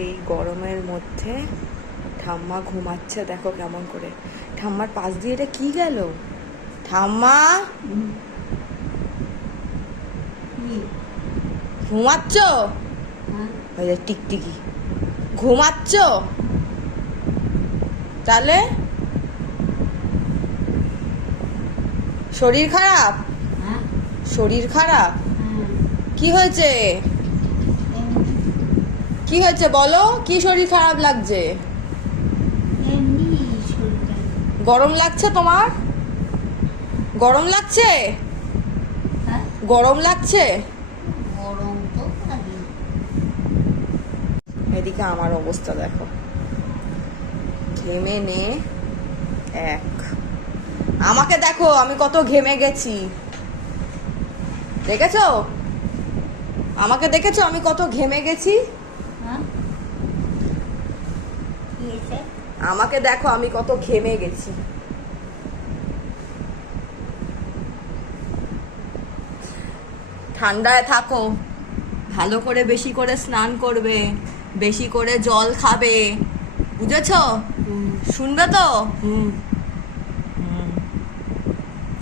এই গরমের মধ্যে ঠাম্মা ঘুমাচ্ছে দেখো কেমন করে। ঠাম্মার পাশ দিয়ে এটা কি গেল? ঠাম্মা! ঘুমাচ্ছ? ওই যে টিকটিকি। ঘুমাচ্ছ? তাহলে? শরীর খারাপ? শরীর খারাপ? কি হয়েছে? কি হয়েছে বলো? কি শরীর খারাপ লাগছে? গরম লাগছে তোমার? গরম লাগছে? গরম লাগছে? এদিকে আমার অবস্থা দেখো। ঘেমে নে এক। আমাকে দেখো আমি কত ঘেমে গেছি। দেখেছ? আমাকে দেখেছ আমি কত ঘেমে গেছি? আমাকে দেখো আমি কত ঘেমে গেছি। ঠান্ডায় থাকো। ভালো করে বেশি করে স্নান করবে বেশি করে জল খাবে। বুঝেছ? শুনবে তো।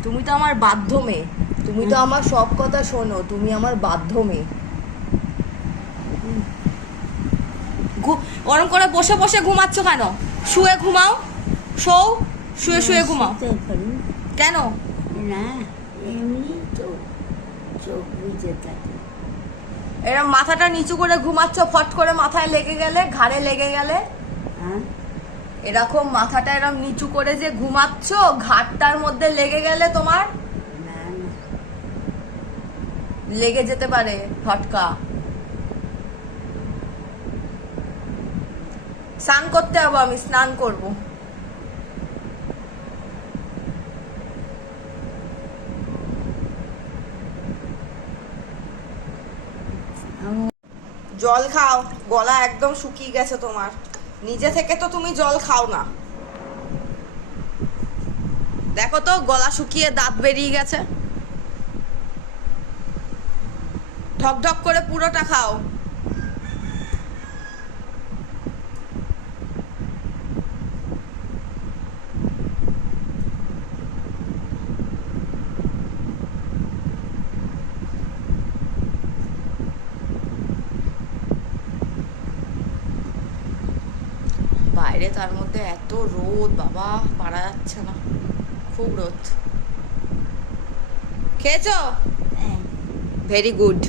তুমি তো আমার বাধ্য মেয়ে। তুমি তো আমার সব কথা শোনো তুমি আমার বাধ্য মেয়ে। ওরম করে বসে বসে ঘুমাচ্ছ কেন? শুয়ে ঘুমাও। শোও শুয়ে শুয়ে ঘুমাও। কেন? না এমনি চোখ চোখ বুঝে থাকে। এরম মাথাটা নিচু করে ঘুমাচ্ছ ফট করে মাথায় লেগে গেলে ঘাড়ে লেগে গেলে? হ্যাঁ। এরকম মাথাটা এরম নিচু করে যে ঘুমাচ্ছ ঘাটটার মধ্যে লেগে গেলে তোমার? লেগে যেতে পারে ফটকা। স্নান করতে যাব, আমি স্নান করব। জল খাও, গলা একদম শুকিয়ে গেছে তোমার। নিজে থেকে তো তুমি জল খাও না। দেখো তো, গলা শুকিয়ে দাঁত বেরিয়ে গেছে। ঢক ঢক করে পুরোটা খাও। বাইরে তার মধ্যে এত রোদ বাবা পারা যাচ্ছে না। খুব রোদ। খেয়েছ? Very good